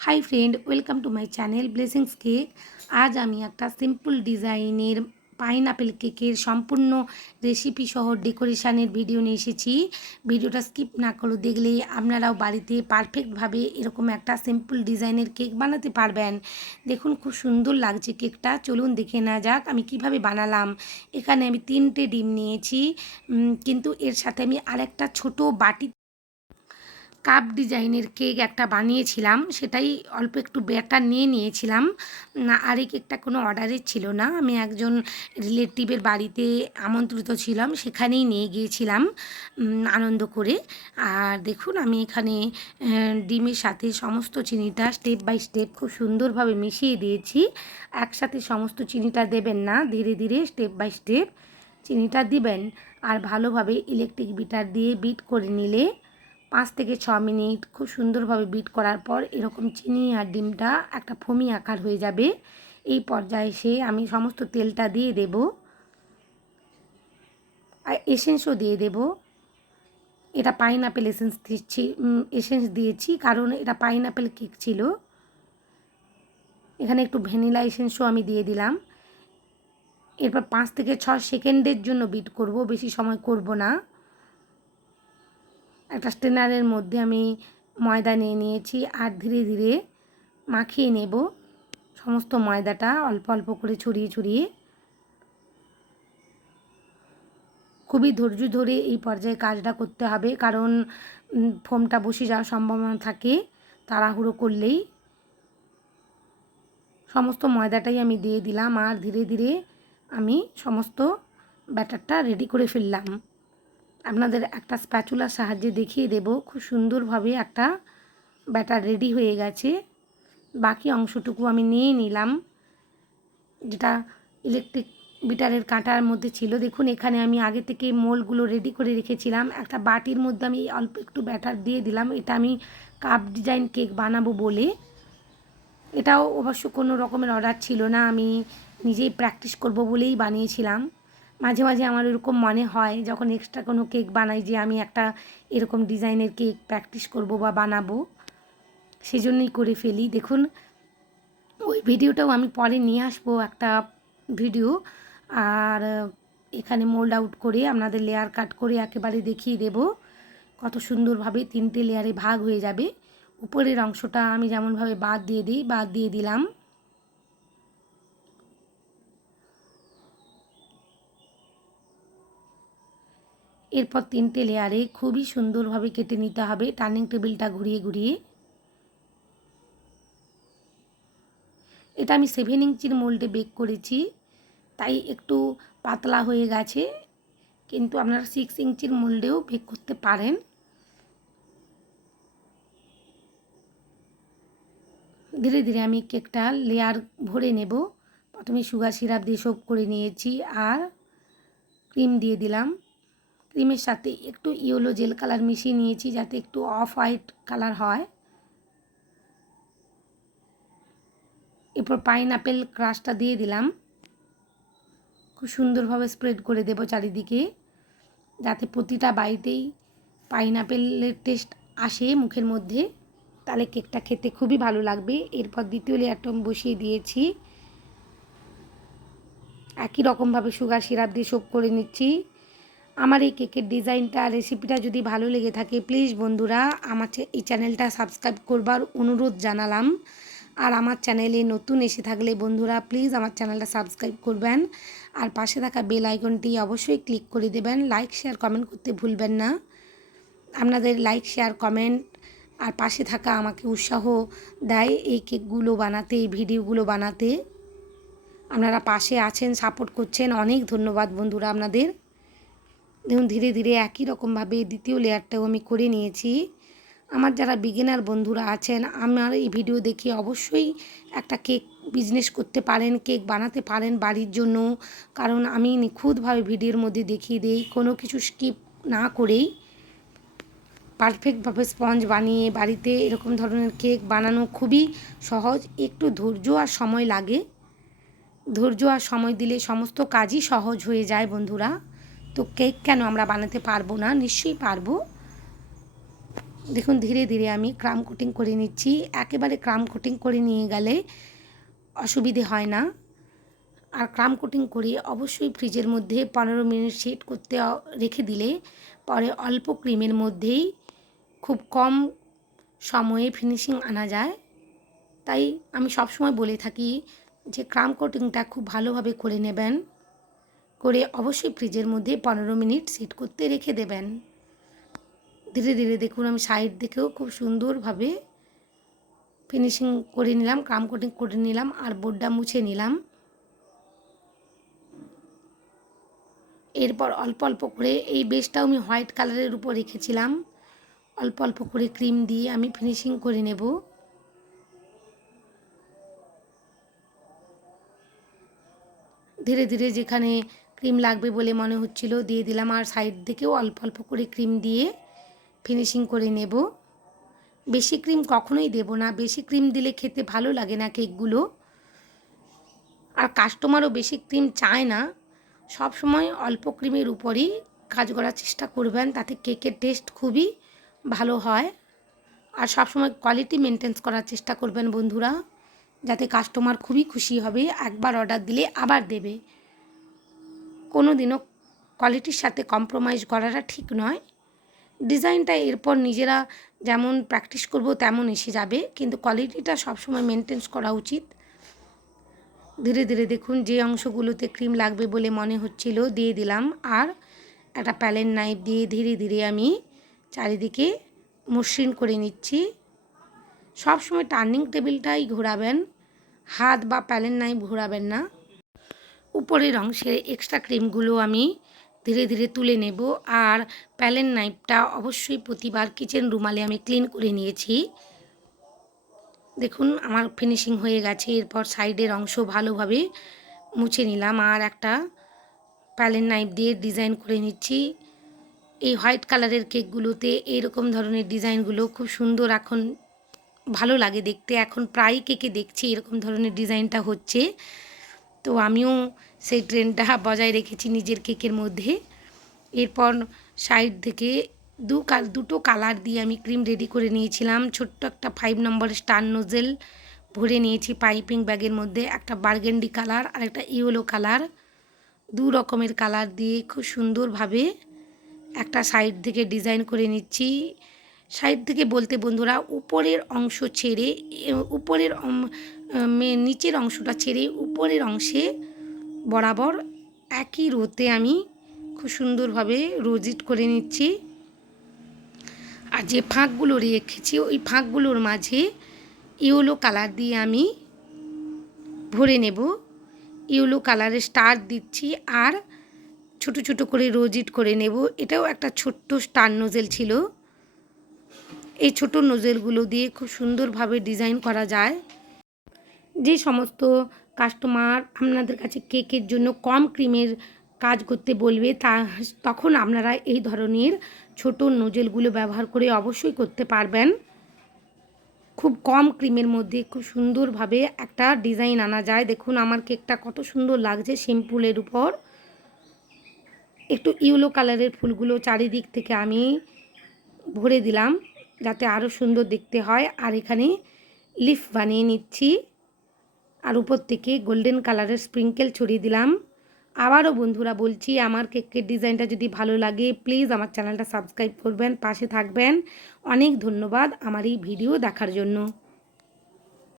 Hi friend welcome to my channel blessings cake আজ আমি একটা সিম্পল ডিজাইনের পাইনাপেল কেকের সম্পূর্ণ রেসিপি সহ ডেকোরেশানের ভিডিও নিয়ে এসেছি। ভিডিওটা স্কিপ না করে দেখলে আপনারাও বাড়িতে পারফেক্টভাবে এরকম একটা সিম্পল ডিজাইনের কেক বানাতে পারবেন। দেখুন খুব সুন্দর লাগছে কেকটা চলুন দেখে না যাক আমি কীভাবে বানালাম। এখানে আমি তিনটে ডিম নিয়েছি। কিন্তু এর সাথে আমি আরেকটা ছোট বাটি কাপ ডিজাইনের কেক একটা বানিয়েছিলাম, সেটাই অল্প একটু ব্যাটার নিয়ে নিয়েছিলাম। না আর এই কেকটা কোনো অর্ডারের ছিল না। আমি একজন রিলেটিভের বাড়িতে আমন্ত্রিত ছিলাম, সেখানেই নিয়ে গিয়েছিলাম আনন্দ করে। আর দেখুন, আমি এখানে ডিমের সাথে সমস্ত চিনিটা স্টেপ বাই স্টেপ খুব সুন্দরভাবে মিশিয়ে দিয়েছি। একসাথে সমস্ত চিনিটা দেবেন না, ধীরে ধীরে স্টেপ বাই স্টেপ চিনিটা দিবেন। আর ভালোভাবে ইলেকট্রিক বিটার দিয়ে বিট করে নিলে পাঁচ থেকে ছ মিনিট খুব সুন্দরভাবে বিট করার পর এরকম চিনি আর ডিমটা একটা ফমি আকার হয়ে যাবে। এই পর্যায়ে এসে আমি সমস্ত তেলটা দিয়ে দেব। আর এসেন্সও দিয়ে দেব। এটা পাইনাপেল এসেন্স দিচ্ছি এসেন্স দিয়েছি কারণ এটা পাইনাপেল কেক ছিল। এখানে একটু ভ্যানিলা এসেন্সও আমি দিয়ে দিলাম। এরপর পাঁচ থেকে ছ সেকেন্ডের জন্য বিট করব, বেশি সময় করব না। একটা স্টেনারের মধ্যে আমি ময়দা নিয়ে নিয়েছি আর ধীরে ধীরে মাখিয়ে নেব। সমস্ত ময়দাটা অল্প অল্প করে ছড়িয়ে ছড়িয়ে। খুবই ধৈর্য ধরে এই পর্যায়ে কাজটা করতে হবে, কারণ ফোমটা বসে যাওয়ার সম্ভাবনা থাকে। তাড়াহুড়ো করলেই সমস্ত ময়দাটাই আমি দিয়ে দিলাম আর ধীরে ধীরে আমি সমস্ত ব্যাটারটা রেডি করে ফেললাম। আপনাদের একটা স্প্যাচুলার সাহায্যে দেখিয়ে দেব। খুব সুন্দরভাবে একটা ব্যাটার রেডি হয়ে গেছে। বাকি অংশটুকু আমি নিয়ে নিলাম। যেটা ইলেকট্রিক বিটারের কাঁটার মধ্যে ছিল। দেখুন, এখানে আমি আগে থেকে মোলগুলো রেডি করে রেখেছিলাম। একটা বাটির মধ্যে আমি অল্প একটু ব্যাটার দিয়ে দিলাম। এটা আমি কাপ ডিজাইন কেক বানাবো বলে। এটাও অবশ্য কোনো রকমের অর্ডার ছিল না। আমি নিজেই প্র্যাকটিস করব বলেই বানিয়েছিলাম। মাঝে মাঝে আমার এরকম মনে হয়, যখন এক্সট্রা কোনো কেক বানাই যে আমি একটা এরকম ডিজাইনের কেক প্র্যাকটিস করব বা বানাবো, সেজন্যই করে ফেলি। দেখুন, ওই ভিডিওটাও আমি পরে নিয়ে আসব একটা ভিডিও আর এখানে মোল্ড আউট করে আপনাদের লেয়ার কাট করে একেবারে দেখিয়ে দেব, কত সুন্দরভাবে তিনটে লেয়ারে ভাগ হয়ে যাবে। উপরের অংশটা আমি যেমনভাবে বাদ দিয়ে দিই, বাদ দিয়ে দিলাম। এরপর তিনটে লেয়ারে খুবই সুন্দরভাবে কেটে নিতে হবে। টার্নিং টেবিলটা ঘুরিয়ে ঘুরিয়ে। এটা আমি সেভেন ইঞ্চির মোল্ডে বেক করেছি। তাই একটু পাতলা হয়ে গেছে। কিন্তু আপনারা সিক্স ইঞ্চির মোল্ডেও বেক করতে পারেন। ধীরে ধীরে আমি কেকটা লেয়ার ভরে নেব। প্রথমে সুগার সিরাপ দিয়ে সোপ করে নিয়েছি আর ক্রিম দিয়ে দিলাম। ক্রিমের সাথে একটু ইয়েলো জেল কালার মিশিয়ে নিয়েছি যাতে একটু অফ হোয়াইট কালার হয়। এরপর পাইনাপেল ক্রাশটা দিয়ে দিলাম। খুব সুন্দরভাবে স্প্রেড করে দেব চারিদিকে যাতে প্রতিটা বাইটেই পাইনাপেলের টেস্ট আসে মুখের মধ্যে। তাহলে কেকটা খেতে খুবই ভালো লাগবে। এরপর দ্বিতীয় লেয়ারটা বসিয়ে দিয়েছি। একই রকমভাবে সুগার সিরাপ দিয়ে সোপ করে নিচ্ছি। আমার এই কেকের ডিজাইনটা রেসিপিটা যদি ভালো লেগে থাকে প্লিজ বন্ধুরা, আমার এই চ্যানেলটা সাবস্ক্রাইব করবার অনুরোধ জানালাম। আর আমার চ্যানেলে নতুন এসে থাকলে বন্ধুরা প্লিজ আমার চ্যানেলটা সাবস্ক্রাইব করবেন। আর পাশে থাকা বেল আইকনটি অবশ্যই ক্লিক করে দেবেন। লাইক শেয়ার কমেন্ট করতে ভুলবেন না। আপনাদের লাইক শেয়ার কমেন্ট আর পাশে থাকা আমাকে উৎসাহ দেয় এই কেকগুলো বানাতে, এই ভিডিওগুলো বানাতে। আপনারা পাশে আছেন সাপোর্ট করছেন, অনেক ধন্যবাদ বন্ধুরা আপনাদের। দেখুন, ধীরে ধীরে একই রকমভাবে দ্বিতীয় লেয়ারটাও আমি করে নিয়েছি। আমার যারা বিগিনার বন্ধুরা আছেন, আমার এই ভিডিও দেখে অবশ্যই একটা কেক বিজনেস করতে পারেন কেক বানাতে পারেন বাড়ির জন্য। কারণ আমি নিখুঁতভাবে ভিডিওর মধ্যে দেখিয়ে দিই, কোনো কিছু স্কিপ না করেই। পারফেক্টভাবে স্পঞ্জ বানিয়ে বাড়িতে এরকম ধরনের কেক বানানো খুবই সহজ। একটু ধৈর্য আর সময় লাগে। ধৈর্য আর সময় দিলে সমস্ত কাজই সহজ হয়ে যায় বন্ধুরা। তো কেক কেন আমরা বানাতে পারব না? নিশ্চয়ই পারব। দেখুন, ধীরে ধীরে আমি ক্রাম কোটিং করে নিচ্ছি। একেবারে ক্রাম কোটিং করে নিয়ে গেলে অসুবিধে হয় না। আর ক্রাম কোটিং করে অবশ্যই ফ্রিজের মধ্যে পনেরো মিনিট সেট করতে রেখে দিলে পরে অল্প ক্রিমের মধ্যেই খুব কম সময়ে ফিনিশিং আনা যায়। তাই আমি সবসময় বলে থাকি যে ক্রাম কোটিংটা খুব ভালোভাবে করে নেবেন। করে অবশ্যই ফ্রিজের মধ্যে পনেরো মিনিট সেট করতে রেখে দেবেন। ধীরে ধীরে দেখুন, আমি সাইড দেখেও খুব সুন্দরভাবে ফিনিশিং করে নিলাম ক্রাম কোটিং করে নিলাম আর বোর্ডটা মুছে নিলাম। এরপর অল্প অল্প করে এই বেসটাও আমি হোয়াইট কালারের উপর রেখেছিলাম। অল্প অল্প করে ক্রিম দিয়ে আমি ফিনিশিং করে নেব। ধীরে ধীরে যেখানে ক্রিম লাগবে বলে মনে হচ্ছিল, দিয়ে দিলাম। আর সাইড থেকেও অল্প অল্প করে ক্রিম দিয়ে ফিনিশিং করে নেব। বেশি ক্রিম কখনোই দেব না। বেশি ক্রিম দিলে খেতে ভালো লাগে না কেকগুলো। আর কাস্টমারও বেশি ক্রিম চায় না। সব সময় অল্প ক্রিমের উপরই কাজ করার চেষ্টা করবেন, তাতে কেকের টেস্ট খুবই ভালো হয়। আর সবসময় কোয়ালিটি মেনটেন্স করার চেষ্টা করবেন বন্ধুরা, যাতে কাস্টমার খুবই খুশি হবে। একবার অর্ডার দিলে আবার দেবে। কোনো দিনও কোয়ালিটির সাথে কম্প্রোমাইজ করাটা ঠিক নয়। ডিজাইনটা এরপর নিজেরা যেমন প্র্যাকটিস করব তেমন এসে যাবে, কিন্তু কোয়ালিটিটা সবসময় মেনটেন্স করা উচিত। ধীরে ধীরে দেখুন যে অংশগুলোতে ক্রিম লাগবে বলে মনে হচ্ছিল, দিয়ে দিলাম। আর একটা প্যালেন নাইফ দিয়ে ধীরে ধীরে আমি চারিদিকে মসৃণ করে নিচ্ছি। সব সময় টার্নিং টেবিলটাই ঘোরাবেন, হাত বা প্যালেন নাইফ ঘোরাবেন না। উপরের অংশের এক্সট্রা ক্রিমগুলো আমি ধীরে ধীরে তুলে নেব। আর প্যালেন নাইফটা অবশ্যই প্রতিবার কিচেন রুমালে আমি ক্লিন করে নিয়েছি। দেখুন, আমার ফিনিশিং হয়ে গেছে। এরপর সাইডের অংশ ভালোভাবে মুছে নিলাম। আর একটা প্যালেন নাইফ দিয়ে ডিজাইন করে নিচ্ছি। এই হোয়াইট কালারের কেকগুলোতে এইরকম ধরনের ডিজাইনগুলো খুব সুন্দর এখন ভালো লাগে দেখতে। এখন প্রায় কেকে দেখছি এরকম ধরনের ডিজাইনটা হচ্ছে। তো আমিও সেই ট্রেনটা বজায় রেখেছি নিজের কেকের মধ্যে। এরপর সাইড থেকে দু কাল, দুটো কালার দিয়ে আমি ক্রিম রেডি করে নিয়েছিলাম। ছোট্ট একটা ফাইভ নম্বর স্টার নোজেল ভরে নিয়েছি পাইপিং ব্যাগের মধ্যে। একটা বার্গেন্ডি কালার, আর একটা ইয়েলো কালার। দু রকমের কালার দিয়ে খুব সুন্দরভাবে একটা সাইড থেকে ডিজাইন করে নিচ্ছি। সাইড থেকে বলতে বন্ধুরা, উপরের অংশ ছেড়ে উপরের নিচের অংশটা ছেড়ে উপরের অংশে বরাবর একই রোতে আমি খুব সুন্দরভাবে রোজিট করে নিচ্ছি। আর যে ফাঁকগুলো রেখেছি, ওই ফাঁকগুলোর মাঝে ইয়েলো কালার দিয়ে আমি ভরে নেব। ইয়েলো কালারের স্টার দিচ্ছি আর ছোট ছোট করে রোজিট করে নেব। এটাও একটা ছোট্ট স্টার নোজেল ছিল। এই ছোট নোজেলগুলো দিয়ে খুব সুন্দরভাবে ডিজাইন করা যায়। যে সমস্ত কাস্টমার আপনাদের কাছে কেকের জন্য কম ক্রিমের কাজ করতে বলবে, তা তখন আপনারা এই ধরনের ছোট নোজেলগুলো ব্যবহার করে অবশ্যই করতে পারবেন। খুব কম ক্রিমের মধ্যে খুব সুন্দরভাবে একটা ডিজাইন আনা যায়। দেখুন আমার কেকটা কত সুন্দর লাগছে সিম্পুলের উপর। একটু ইউলো কালারের ফুলগুলো চারিদিক থেকে আমি ভরে দিলাম, যাতে আরও সুন্দর দেখতে হয়। আর এখানে লিফ বানিয়ে নিচ্ছি। আর উপর থেকে গোল্ডেন কালারের স্প্রিঙ্কেল ছড়িয়ে দিলাম। আবারও বন্ধুরা বলছি, আমার কেকের ডিজাইনটা যদি ভালো লাগে, প্লিজ আমার চ্যানেলটা সাবস্ক্রাইব করবেন, পাশে থাকবেন। অনেক ধন্যবাদ আমার এই ভিডিও দেখার জন্য।